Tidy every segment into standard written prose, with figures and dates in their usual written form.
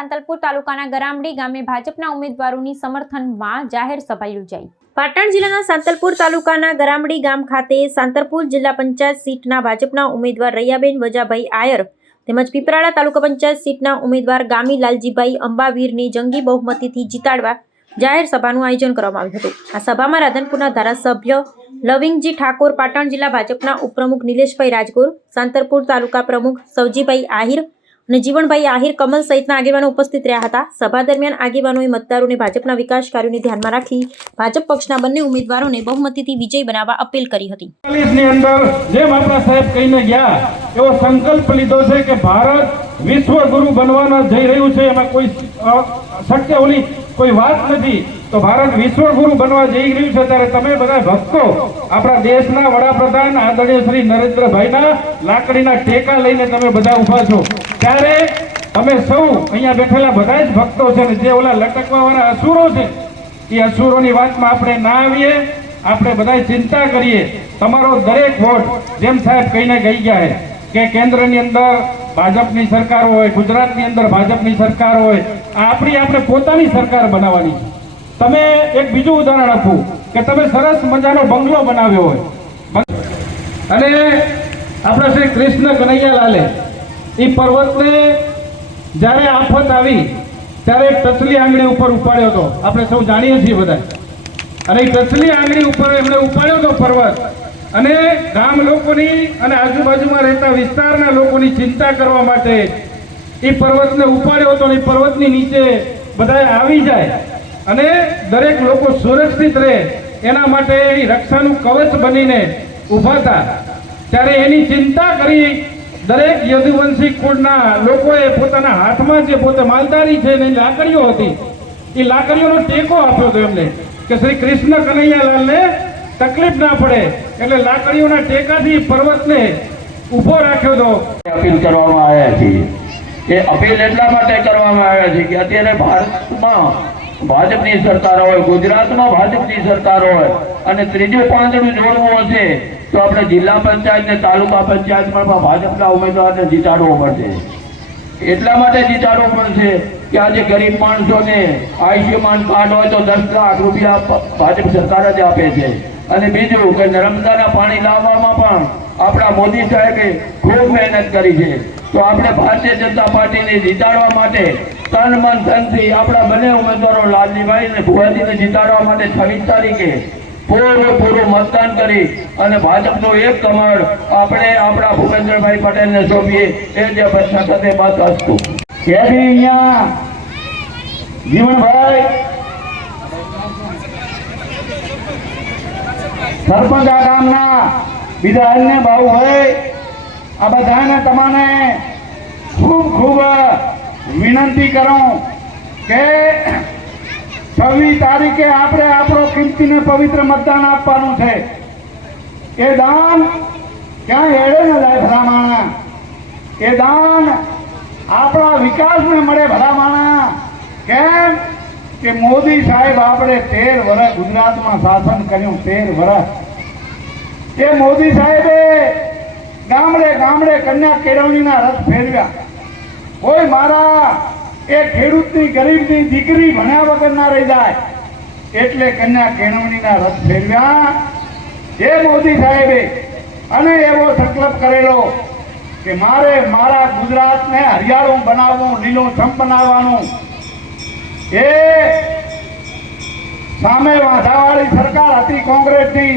સાંતલપુર તાલુકાના ગરામડી ગામે ભાજપના ઉમેદવારોની સમર્થનમાં જાહેર સભા યોજાઈ। પાટણ જિલ્લાના સાંતલપુર તાલુકાના ગરામડી ગામ ખાતે સાંતલપુર જિલ્લા પંચાયત સીટના ભાજપના ઉમેદવાર રૈયાબેન વજાભાઈ આયર તેમજ પીપરાળા તાલુકા પંચાયત સીટના ઉમેદવાર ગામી લાલજીભાઈ અંબાવીરની જંગી બહુમતીથી જીતાડવા જાહેર સભાનું આયોજન કરવામાં આવ્યું હતું। આ સભામાં રાધનપુરના ધારાસભ્ય લવિંગજી ઠાકોર, પાટણ જિલ્લા ભાજપના ઉપપ્રમુખ નિલેશભાઈ રાજગોર, સાંતલપુર તાલુકા પ્રમુખ સવજીભાઈ આહિર અને જીવણભાઈ આહિર કમલ સહિતના આગેવાનો ઉપસ્થિત રહ્યા હતા। સભા દરમિયાન આગેવાનોએ મતદારોને ભાજપના વિકાસ કાર્યોને ધ્યાનમાં રાખી ભાજપ પક્ષના બંને ઉમેદવારોને બહુમતીથી વિજય બનાવવા અપીલ કરી હતી। ની અંદર જેમ આપણા સાહેબ કહીને ગયા એવો સંકલ્પ લીધો છે કે ભારત વિશ્વગુરુ બનવાના જઈ રહ્યું છે, એમાં કોઈ શક્ય ઓલી કોઈ વાત નથી। તો ભારત વિશ્વગુરુ બનવા જઈ રહ્યું છે ત્યારે તમે બધા ભક્તો આપણા દેશના વડાપ્રધાન આદરણીય શ્રી નરેન્દ્રભાઈના લાકડીના ટેકા લઈને તમે બધા ઊભા છો, ત્યારે તમે સૌ અહીંયા બેઠેલા બધા જ ભક્તો છે ને જે ઓલા લટકવા વાળા અસુરો છે એ અસુરોની વાતમાં આપણે ના આવીએ, આપણે બધા ચિંતા કરીએ। તમારો દરેક વોટ જેમ સાહેબ કહીને ગઈ ગયા છે કે કેન્દ્રની અંદર ભાજપની સરકાર હોય, ગુજરાતની અંદર ભાજપની સરકાર હોય, આપણે પોતાની સરકાર બનાવવાની છે। તમે એક બીજું ઉદાહરણ આપું કે તમે સરસ મજાનો બંગલો બનાવ્યો હોય અને આપણા શ્રી કૃષ્ણ કનૈયાલાલે એ પર્વતને જ્યારે આફત આવી ત્યારે ટચલી આંગળી ઉપર ઉપાડ્યો હતો, આપણે સૌ જાણીએ છીએ બધા। અને એ ટચલી આંગળી ઉપર એમણે ઉપાડ્યો હતો પર્વત, અને ગામ લોકોની અને આજુબાજુમાં રહેતા વિસ્તારના લોકોની ચિંતા કરવા માટે એ પર્વતને ઉપાડ્યો હતો। અને પર્વતની નીચે બધા આવી જાય અને દરેક લોકો સુરક્ષિત રહે એના માટે એ રક્ષાનું કવચ બનીને ઊભા હતા। ત્યારે એની ચિંતા કરી દરેક યદુવંશી કુળના લોકોએ પોતાના હાથમાં જે પોતે માલધારી છે એની લાકડીઓ હતી એ લાકડીઓનો ટેકો આપ્યો હતો એમને કે શ્રી કૃષ્ણ કનૈયાલાલને તકલીફ ના પડે, એટલે લાકડીઓના ટેકાથી પર્વતને ઊભો રાખ્યો હતો। અપીલ કરવામાં આવ્યા છીએ, એ અપીલ એટલા માટે કરવામાં આવ્યા છે કે અત્યારે ભારતમાં ભાજપની સરકાર હોય, ગુજરાતમાં ભાજપની સરકાર હોય અને ત્રીજું પાંદડું જોડવું હશે તો આપણે જિલ્લા પંચાયત ને તાલુકા પંચાયતમાં ભાજપના ઉમેદવારને જીતાડવો પડશે। એટલા માટે જીતાડવો પડશે કે આજે ગરીબ માણસોને આયુષ્યમાન કાર્ડ હોય તો 10 લાખ રૂપિયા ભાજપ સરકાર જ આપે છે। અને બીજું કે નર્મદાના પાણી લાવવામાં પણ આપણા મોદી સાહેબે ખૂબ મહેનત કરી છે। તો આપણે ભારતીય જનતા પાર્ટીને જીતાડવા માટે તન મન ધનથી આપણા બંને ઉમેદવારો લાલજીભાઈ અને ભુવાજીને જીતાડવા માટે 26 તારીખે પૂરું મતદાન કરી અને ભાજપનું એક કમળ આપણે આપણા ભૂપેન્દ્રભાઈ પટેલને સોંપીએ, એ જ અપેક્ષા સાથે બસ અસ્તુ। અહીંયા જીવણભાઈ સરપંચ આ ગામના બીજા અન્ય ભાઈ આ બધાને તમને ખૂબ ખૂબ વિનંતી કરું કે 26 તારીખે આપણે આપણો કિંમતી ને પવિત્ર મતદાન આપવાનું છે। એ દાન ક્યાં એડે ન જાય ભલામાણા, એ દાન આપણા વિકાસને મળે ભલામાણા। કેમ કે મોદી સાહેબ આપણે 13 વર્ષ ગુજરાતમાં શાસન કર્યું, 13 વર્ષ એ મોદી સાહેબે ગામડે ગામડે કન્યા કેળવણીના રથ ફેરવ્યા। કોઈ મારા એ ખેડૂતની ગરીબની દીકરી ભણ્યા વગર ના રહી જાય એટલે કન્યા કેળવણીના રથ ફેરવ્યા એ મોદી સાહેબે। અને એવો સંકલ્પ કરેલો કે મારે મારા ગુજરાતને હરિયાળું બનાવવું, લીલુંછમ બનાવવાનું। એ સામે વાંધાવાળી સરકાર હતી કોંગ્રેસની,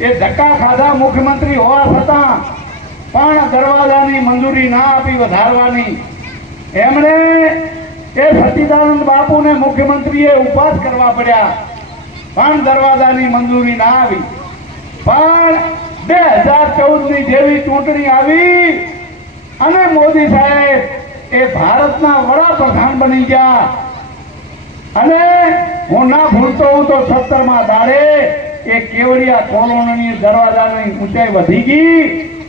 એ ધક્કા ખાધા મુખ્યમંત્રી હોવા છતાં પણ દરવાજાની મંજૂરી ના આપી વધારવાની। એમણે એ સચ્ચિદાનંદ બાપુને મુખ્યમંત્રીએ ઉપવાસ કરવા પડ્યા પણ દરવાજાની મંજૂરી ના આવી। પણ 2014ની જેવી ચૂંટણી આવી અને મોદી સાહેબ એ ભારતના વડાપ્રધાન બની ગયા। અને હું ના ભૂલતો હું તો 17મા દાડે એ કેવડિયા કોલોનીની દરવાજાની ઊંચાઈ વધી ગઈ,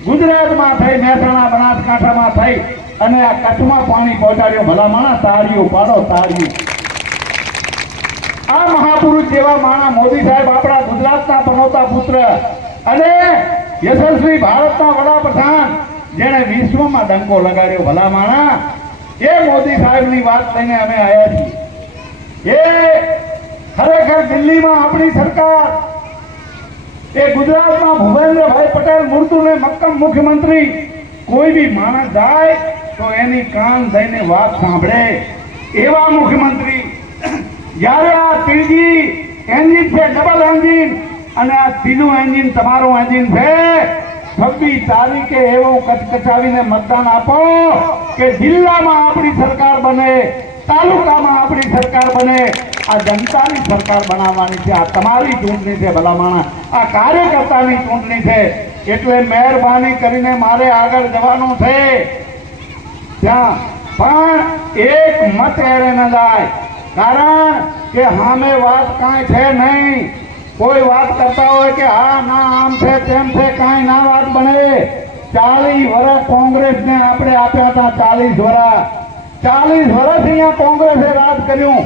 ગુજરાતમાં થઈ, મહેસાણા બનાસકાંઠામાં થઈ અને આ કચ્છમાં પાણી પહોંચાડ્યો। ભલામણા તાળીઓ પાડો, તાળીઓ। આ મહાપુરુષ જેવા માણા મોદી સાહેબ આપણા ગુજરાતના પનોતા પુત્ર અને યશસ્વી ભારતના વડાપ્રધાન જેણે વિશ્વમાં ડંકો લગાડ્યો। ભલામણા એ મોદી સાહેબની વાત લઈને અમે આવ્યા છીએ। એ ખરેખર દિલ્હીમાં આપણી સરકાર, એ ગુજરાતમાં ભૂપેન્દ્રભાઈ પટેલ મૂર્તુને મક્કમ મુખ્યમંત્રી, કોઈ બી માણસ જાય તો એની કાન દઈને વાત સાંભળે એવા મુખ્યમંત્રી, જ્યારે આ ત્રીજી એન્જિન છે, ડબલ એન્જિન, અને આ ત્રીજું એન્જિન તમારું એન્જિન છે, 26 તારીખે એવું કચકચાવીને મતદાન આપો કે જિલ્લામાં આપણી સરકાર બને, તાલુકામાં આપણી સરકાર બને। આ જનતાની સરકાર બનાવવાની છે, આ તમારી ચૂંટણી છે ભલામણા, આ કાર્યકર્તાની ચૂંટણી છે। એટલે મહેરબાની કરીને મારે આગળ જવાનું છે, ત્યાં પણ એક મત એરે ન જાય, કારણ કે સામે વાત કાંઈ છે નહીં। કોઈ વાત કરતા હોય કે હા ના આમ છે તેમ છે, કાંઈ ના વાત બને। 40 વર્ષ કોંગ્રેસને આપણે આપ્યા હતા, 40 વર્ષ અહીંયા કોંગ્રેસે રાજ કર્યું,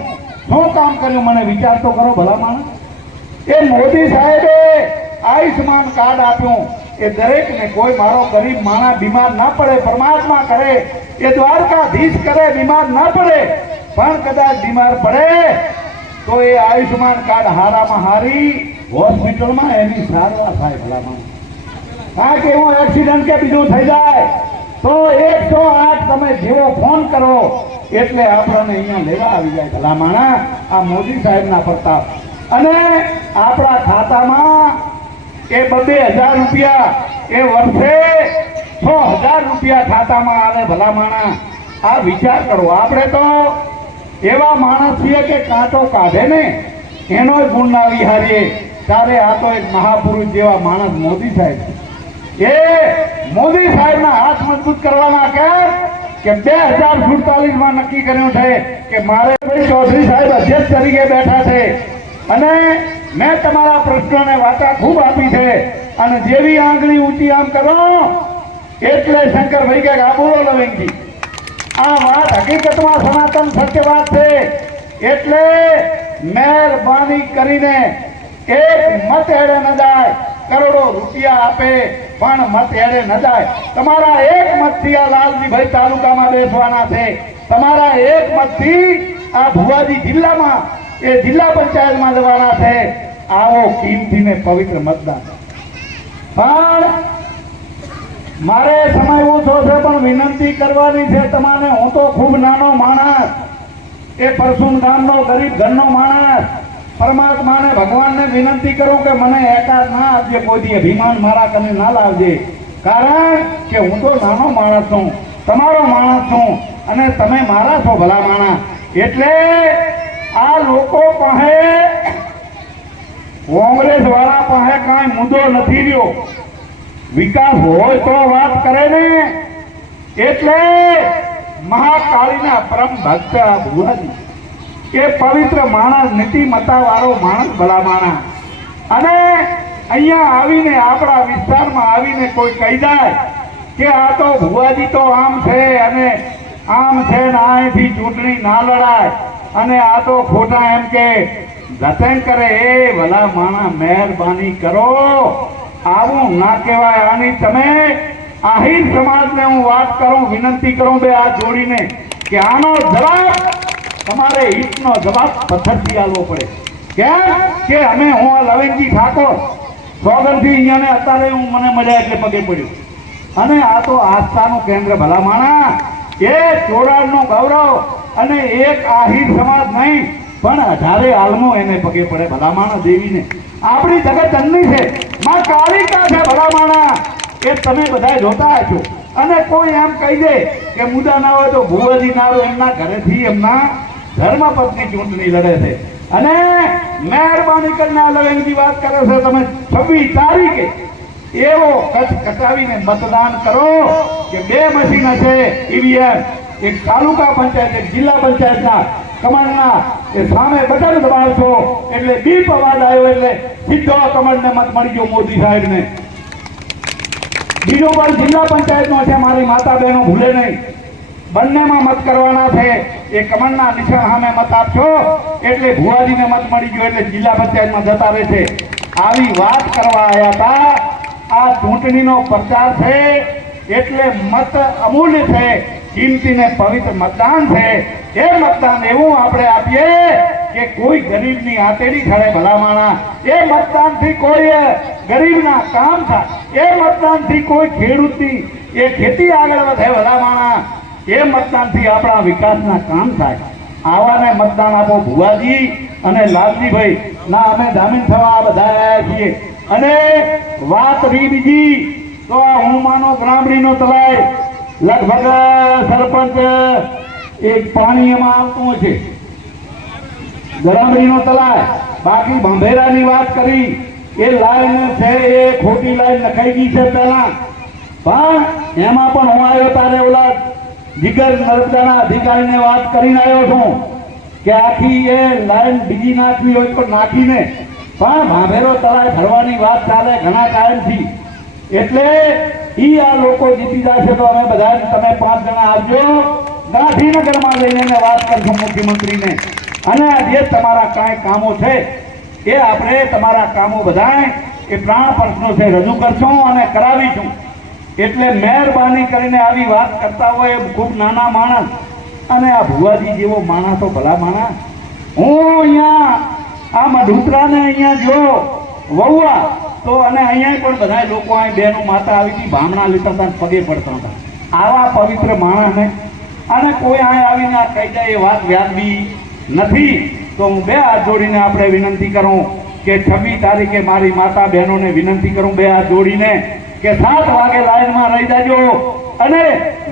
શું કામ કર્યું મને વિચાર તો કરો ભલા માણસ। એ મોદી સાહેબે આયુષ્માન કાર્ડ આપ્યું, એ દરેકને, કોઈ મારો ગરીબ માણસ બીમાર ના પડે, પરમાત્મા કરે, એ દ્વારકાધીશ કરે બીમાર ના પડે, પણ કદાચ બીમાર પડે તો એ આયુષ્માન કાર્ડ હારામાં હારી હોસ્પિટલમાં એની સારવાર થાય ભલા માણસ। કારણ કે એવું એક્સિડન્ટ કે બીજું થઈ જાય તો 108 તમે જેવો ફોન કરો એટલે આપણને અહીંયા લેવા આવી જાય ભલા માણસ। આ મોદી સાહેબના પ્રતાપ, અને આપણા ખાતામાં એ 2,000 રૂપિયા એ વર્ષે 6,000 રૂપિયા ખાતામાં આવે ભલા માણસ। આ વિચાર કરો, આપણે તો એવા માણસ છીએ કે કાંટો કાઢે ને એનો ગુણ ના વિહારીએ, ત્યારે આ તો એક મહાપુરુષ જેવા માણસ મોદી સાહેબ, એ મોદી સાહેબના હાથ મજબૂત કરવાના કે 2047માં નક્કી કર્યું છે કે મારે ચૌધરી સાહેબ અધ્યક્ષ તરીકે બેઠા છે, અને મેં તમારા પ્રશ્નોને વાચા ખૂબ આપી છે, અને જેવી આંગળી ઊંચી આમ કરો એટલે શંકરભાઈ કે આ બોલો લવેંગી, આ વાત હકીકતમાં સનાતન સત્ય વાત છે। એટલે મહેરબાની કરીને એક મત એડે ન જાય, કરોડો રૂપિયા આપે પણ મત એડે ન જાય। તમારા એક મતથી આ લાલજીભાઈ તાલુકામાં બેસવાના છે, તમારા એક મતથી આ ભુવાજી જિલ્લામાં, એ જિલ્લા પંચાયતમાં જવાના છે। આવો કિંમતી ને પવિત્ર મતદાન। પણ મારે સમય ઓછો છે, પણ વિનંતી કરવાની છે તમારે। હું તો ખૂબ નાનો માણસ, એ પરસુમ ગામનો ગરીબ ઘરનો માણસ, પરમાત્માને ભગવાનને વિનંતી કરું કે મને એકાદ ના આપજે, કોઈ દી અભિમાન મારા કને ના લાવજે, કારણ કે હું તો નાનો માણસ છું, તમારો માણસ છું, અને તમે મારા છો ભલા માણસ। એટલે આ લોકો પાસે, કોંગ્રેસ વાળા પાસે કાંઈ મુદ્દો નથી રહ્યો, વિકાસ હોય તો વાત કરે ને। એટલે મહાકાળીના પરમ ભક્ત ભુવાજી, એ પવિત્ર માણસ, નીતિમત્તા વાળો માણસ ભલા માણસ, અને અહીંયા આવીને આપણા વિસ્તારમાં આવીને કોઈ કહી જાય કે આ તો ભુવાજી તો આમ છે અને આમ છે ને અહીંથી ચૂંટણી ના લડાય, અને આ તો ખોટા એમ કે જતન કરે, એ ભલા માણસ મહેરબાની કરો, આવું ના કહેવાય। આની તમે આહિર સમાજને હું વાત કરું, વિનંતી કરું બે હાથ જોડીને કે આનો જવાબ તમારે હિતનો જવાબ પથ્થરથી આલવો પડે। કેમ કે અમે, હું આ લવેનજી ઠાકોર સોગંદથી અહીંયાને અત્યારે હું મને મળ્યા એટલે પગે પડ્યું, અને આ તો આસ્થાનું કેન્દ્ર ભલા માણા, એ ચોરાડનું ગૌરવ, અને એક આહિર સમાજ નહીં પણ 18 આલમો એને પગે પડે ભલા માણા દેવીને। આપણી જગત જનની છે, માં કાલિકા છે ભલા માણા, એ તમે બધા જોતા છો। અને કોઈ એમ કહી દે કે મુદ્દા ના હોય તો ભુવાજી ના હોય, એમના ઘરેથી એમના ધર્મપત્ની ચૂંટણી લડે છે, અને મહેરબાની કરીને આ લવેંગી વાત કરે છે, તમે 26 તારીખે એવો કચાવીને મતદાન કરો કે 2 મશીન હશે ઈવીએમ, એક તાલુકા પંચાયત, એક જિલ્લા પંચાયતના કમળના એ સામે બટન દબાવશો એટલે બીપ અવાજ આવ્યો એટલે સીધો કમળને મત મળી ગયો મોદી સાહેબને। બીજો પણ જિલ્લા પંચાયતનો છે, મારી માતા બહેનો ભૂલે નહીં, બંનેમાં મત કરવાના છે। એ કમળના નિશાન સામે મત આપશો એટલે ભુવાજીને મત મળી ગયો એટલે જિલ્લા પંચાયતમાં જતા રહેશે। આવી વાત કરવા આવ્યા હતા। આ ચૂંટણીનો પ્રચાર છે એટલે મત અમૂલ્ય છે, કિંમતી ને પવિત્ર મતદાન છે. એ મતદાન એવું આપણે આપીએ કે કોઈ ગરીબની આતેડી ખડે ભલામાણા. એ મતદાનથી કોઈ ગરીબના કામ થાય. એ મતદાનથી કોઈ ખેડૂતની એ ખેતી આગળ વધે ભલામાણા. એ મતદાનથી આપણા વિકાસના કામ થાય. આવાને મતદાન આપો ભુવાજી અને લાલજીભાઈ ના. અમે જામીન થવા બધા આવ્યા છીએ. અને વાત રહી બીજી તો આ હુંમાનો ગ્રામડીનો તલાય લગભગ સરપંચ એક પાણી એમાં આવતું છે ગ્રામડીનો તલાય. બાકી ભાંભેરાની વાત કરી એ લાઈન છે એ ખોટી લાઈન નખાઈ ગઈ છે પહેલા. પણ એમાં પણ હું આવ્યો તારે ઓલા જીગર નર્મદાના અધિકારીને વાત કરીને આવ્યો છું કે આખી એ લાઈન બીજી નાખવી હોય તો નાખીને પણ ભાભેરો તળાવ ભરવાની વાત ચાલે ઘણા ટાઈમથી. એટલે ઈ આ લોકો જીતી જશે તો અમે બધા તમે 5 જણા આવજો. ગાંધીનગરમાં લઈને વાત કરશું મુખ્યમંત્રીને. અને જે તમારા કાંઈ કામો છે એ આપણે તમારા કામો બધા એ પ્રાણ પ્રશ્નો છે રજૂ કરશું અને કરાવીશું. એટલે મહેરબાની કરીને આવી વાત કરતા હોય ખૂબ નાના માણસ અને આ ભુવાજી જેવો માણસ તો ભલા માણસ. હું અહીંયા આ મઢુતરાને અહીંયા જો વહુઆ તો અને અહીંયા પણ બધા લોકો અહીં બેનો માતા આવી હતી ભામણા લેતા હતા પગે પડતા હતા. આવા પવિત્ર માણસને અને કોઈ અહીં આવીને આ કહી જાય એ વાત વ્યાજબી નથી. તો હું બે હાથ જોડીને આપણે વિનંતી કરું કે 26 તારીખે મારી માતા બહેનોને વિનંતી કરું બે હાથ જોડીને કે 7 વાગે લાઈનમાં રહી જાજો. અને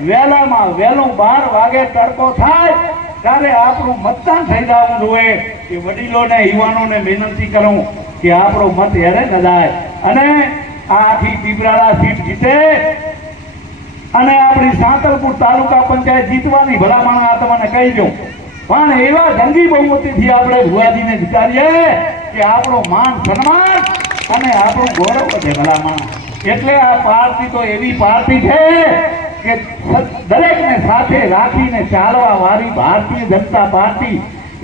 વહેલામાં વહેલું 12 વાગે તડકો થાય ત્યારે આપણું મતદાન થઈ જવું જોઈએ. એ વડીલોને યુવાનોને વિનંતી કરું કે આપણો મત હેરે ન જાય અને આ આખી પીપરાળા સીટ જીતે અને આપણી સાંતલપુર તાલુકા પંચાયત જીતવાની ભલામણ આ તમને કહી દઉં. પણ એવા જંગી બહુમતીથી આપણે ભુવાજીને જીતાડીએ કે આપણો માન સન્માન અને આપણું ગૌરવ વધે ભલામણ. એટલે આ પાર્ટી તો એવી પાર્ટી છે કે દરેકને સાથે રાખીને ચાલવા વાળી ભારતીય જનતા પાર્ટી.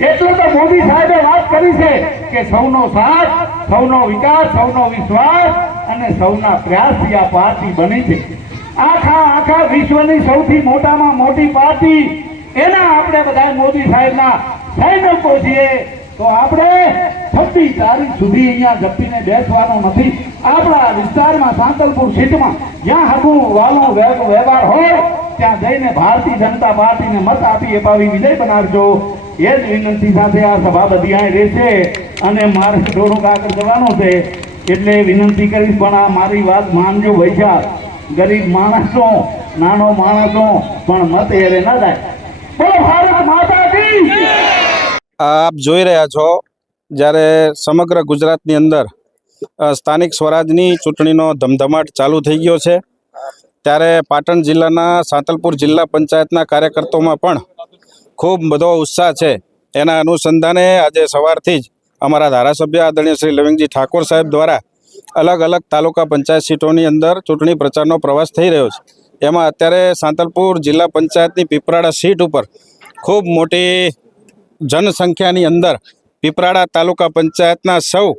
એટલે તો મોદી સાહેબે વાત કરી છે કે સૌનો સાથ, સૌનો વિકાસ, સૌનો વિશ્વાસ અને સૌના પ્રયાસથી આ પાર્ટી બની છે. આખા વિશ્વની સૌથી મોટામાં મોટી પાર્ટી એના આપણે બધા મોદી સાહેબના સૈનિકો છીએ. તો આપણે 26 તારીખ સુધી અહીંયા જપીને બેસવાનું નથી. આપણા વિસ્તારમાં સાંતલપુર સીટમાં જ્યાં હકું વાલો વ્યવહાર હોય ત્યાં જઈને ભારતીય જનતા પાર્ટીને મત આપી અપાવી વિજય બનાવજો. એ જ વિનંતી સાથે આ સભા બધી અહીં રહેશે અને મારે થોડુંક આગળ જવાનું છે એટલે વિનંતી કરીશ. પણ આ મારી વાત માનજો વૈશાખ. ગરીબ માણસો નાનો માણસો પણ મત હેરે ના જાય. બોલો ભારત માતા કી. આપ જોઈ રહ્યા છો જ્યારે સમગ્ર ગુજરાતની અંદર સ્થાનિક સ્વરાજની ચૂંટણીનો ધમધમાટ ચાલુ થઈ ગયો છે ત્યારે પાટણ જિલ્લાના સાંતલપુર જિલ્લા પંચાયતના કાર્યકર્તાઓમાં પણ ખૂબ બધો ઉત્સાહ છે. એના અનુસંધાને આજે સવારથી જ અમારા ધારાસભ્ય આદરણીય શ્રી લવિંગજી ઠાકોર સાહેબ દ્વારા અલગ અલગ તાલુકા પંચાયત સીટોની અંદર ચૂંટણી પ્રચારનો પ્રવાસ થઈ રહ્યો છે. એમાં અત્યારે સાંતલપુર જિલ્લા પંચાયતની પીપરાળા સીટ ઉપર ખૂબ મોટી જનસંખ્યાની અંદર પીપરાળા તાલુકા પંચાયતના સૌ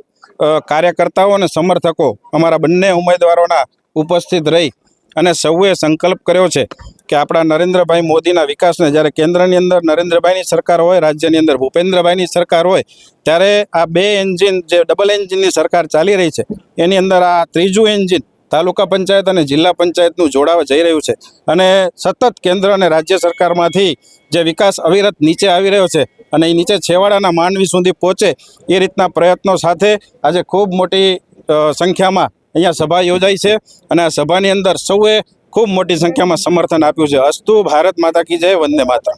કાર્યકર્તાઓ અને સમર્થકો અમારા બંને ઉમેદવારોના ઉપસ્થિત રહી અને સૌએ સંકલ્પ કર્યો છે કે આપણા નરેન્દ્રભાઈ મોદીના વિકાસને જ્યારે કેન્દ્રની અંદર નરેન્દ્રભાઈની સરકાર હોય, રાજ્યની અંદર ભૂપેન્દ્રભાઈની સરકાર હોય, ત્યારે આ 2 એન્જિન જે ડબલ એન્જિનની સરકાર ચાલી રહી છે એની અંદર આ ત્રીજું એન્જિન તાલુકા પંચાયત અને જિલ્લા પંચાયતનું જોડાવા જઈ રહ્યું છે. અને સતત કેન્દ્ર અને રાજ્ય સરકારમાંથી જે વિકાસ અવિરત નીચે આવી રહ્યો છે અને એ નીચે છેવાડાના માનવી સુધી પહોંચે એ રીતના પ્રયત્નો સાથે આજે ખૂબ મોટી સંખ્યામાં અહીંયા સભા યોજાઈ છે અને આ સભાની અંદર સૌએ ખૂબ મોટી સંખ્યામાં સમર્થન આપ્યું છે. અસ્તુ ભારત માતા કી જય, વંદે માતરમ.